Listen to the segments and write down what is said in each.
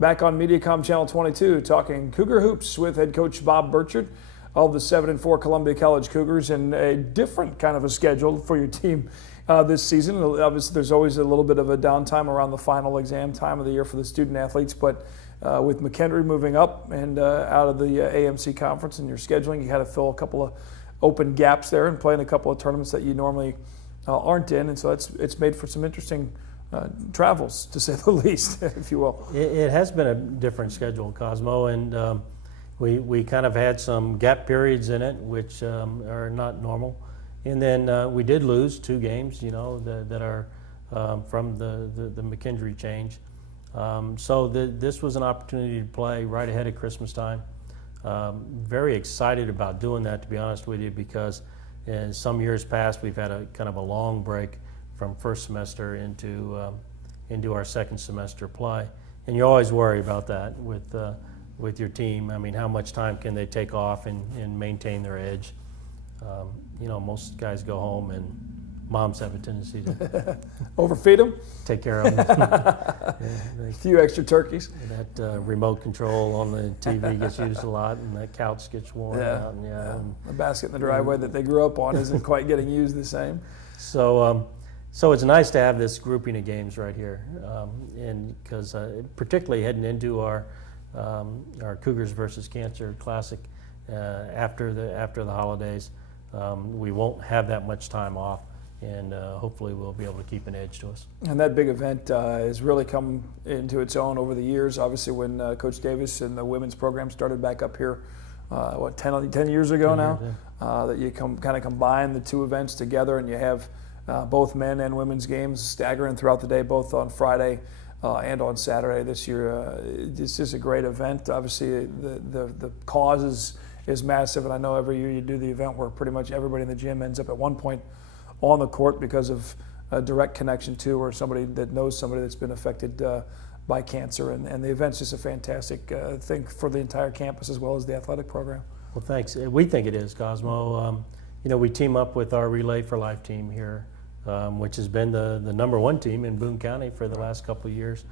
Back on MediaCom Channel 22, talking Cougar Hoops with head coach Bob Burchard of the 7-4 Columbia College Cougars, and a different kind of a schedule for your team this season. Obviously, there's always a little bit of a downtime around the final exam time of the year for the student athletes, but with McHenry moving up and out of the AMC conference and your scheduling, you had to fill a couple of open gaps there and play in a couple of tournaments that you normally aren't in, and so it's made for some interesting travels, to say the least, if you will. It has been a different schedule, Cosmo, and we kind of had some gap periods in it, which are not normal. And then we did lose 2 games, that are from the McKendree change. So this was an opportunity to play right ahead of Christmas time. Very excited about doing that, to be honest with you, because in some years past we've had a kind of a long break from first semester into our second semester play, and you always worry about that with your team. I mean, how much time can they take off and maintain their edge? Most guys go home, and moms have a tendency to overfeed them, take care of them. A few extra turkeys. That remote control on the TV gets used a lot, and that couch gets worn out. And the basket in the driveway that they grew up on isn't quite getting used the same. So it's nice to have this grouping of games right here, and because particularly heading into our Cougars versus Cancer Classic after the holidays, we won't have that much time off, and hopefully we'll be able to keep an edge to us. And that big event has really come into its own over the years. Obviously, when Coach Davis and the women's program started back up here, 10 years ago now, that you kind of combine the 2 events together, and you have both men and women's games staggering throughout the day, both on Friday and on Saturday this year. This is a great event. Obviously, the cause is massive, and I know every year you do the event where pretty much everybody in the gym ends up at one point on the court because of a direct connection to, or somebody that knows somebody that's been affected by cancer. And the event's just a fantastic thing for the entire campus as well as the athletic program. Well, thanks. We think it is, Cosmo. We team up with our Relay for Life team here, which has been the #1 team in Boone County for the last couple of years.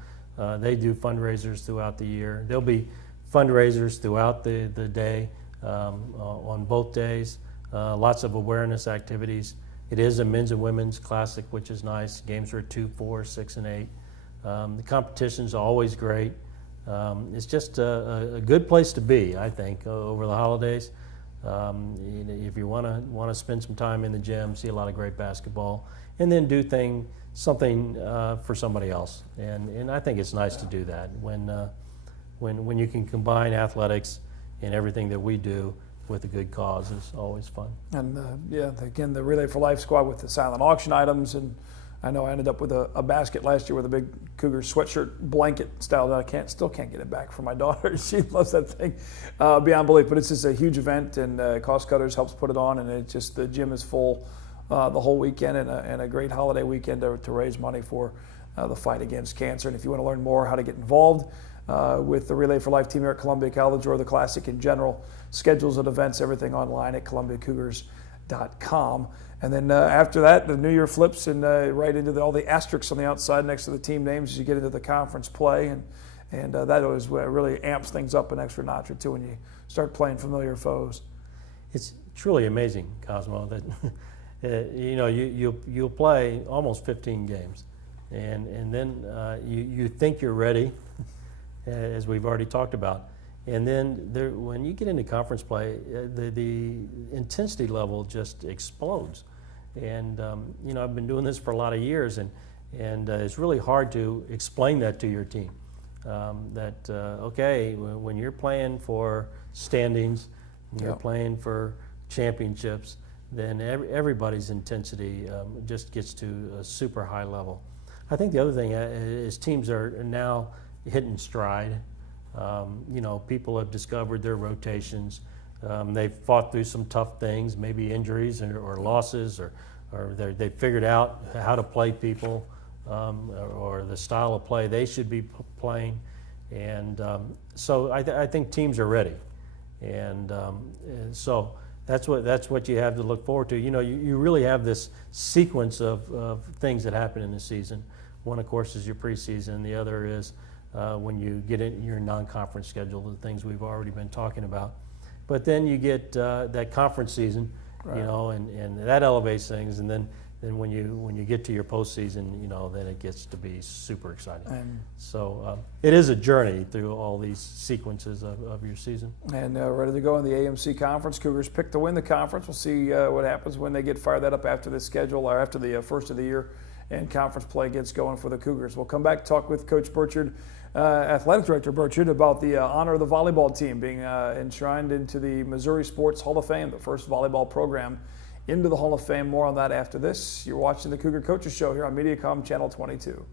They do fundraisers throughout the year. There'll be fundraisers throughout the day on both days. Lots of awareness activities. It is a men's and women's classic, which is nice. Games are 2, 4, 6, and 8. The competition's always great. It's just a good place to be, I think, over the holidays. If you want to spend some time in the gym, see a lot of great basketball, and then do something for somebody else. And I think it's nice to do that when you can combine athletics and everything that we do with a good cause is always fun. And again, the Relay for Life squad with the silent auction items, and I know I ended up with a basket last year with a big Cougar sweatshirt blanket style that I still can't get it back for my daughter. She loves that thing beyond belief. But it's just a huge event, and Cost Cutters helps put it on, and it's just the gym is full the whole weekend, and a great holiday weekend to raise money for the fight against cancer. And if you want to learn more how to get involved with the Relay for Life team here at Columbia College, or the Classic in general, schedules and events, everything online at ColumbiaCougars.com. And then after that, the new year flips and right into all the asterisks on the outside next to the team names as you get into the conference play, and that always really amps things up an extra notch or two when you start playing familiar foes. It's truly amazing, Cosmo, that you'll play almost 15 games, and then you think you're ready, as we've already talked about. And then when you get into conference play, the intensity level just explodes. And I've been doing this for a lot of years, and it's really hard to explain that to your team. When you're playing for standings, and you're playing for championships, then everybody's intensity just gets to a super high level. I think the other thing is teams are now hitting stride. People have discovered their rotations. They've fought through some tough things, maybe injuries or losses, or they've figured out how to play people or the style of play they should be playing. And so I think teams are ready. And so that's what you have to look forward to. You really have this sequence of things that happen in the season. One, of course, is your preseason. The other is when you get in your non-conference schedule, the things we've already been talking about. But then you get that conference season, Right. you know, and that elevates things. And then when you get to your postseason, you know, then it gets to be super exciting. And So it is a journey through all these sequences of your season. ready to go in the AMC conference. Cougars picked to win the conference. We'll see what happens when they get fired that up after the schedule or after the first of the year and conference play gets going for the Cougars. We'll come back to talk with Coach Burchard, Athletic Director Burchard, about the honor of the volleyball team being enshrined into the Missouri Sports Hall of Fame, the first volleyball program into the Hall of Fame. More on that after this. You're watching the Cougar Coaches Show here on Mediacom Channel 22.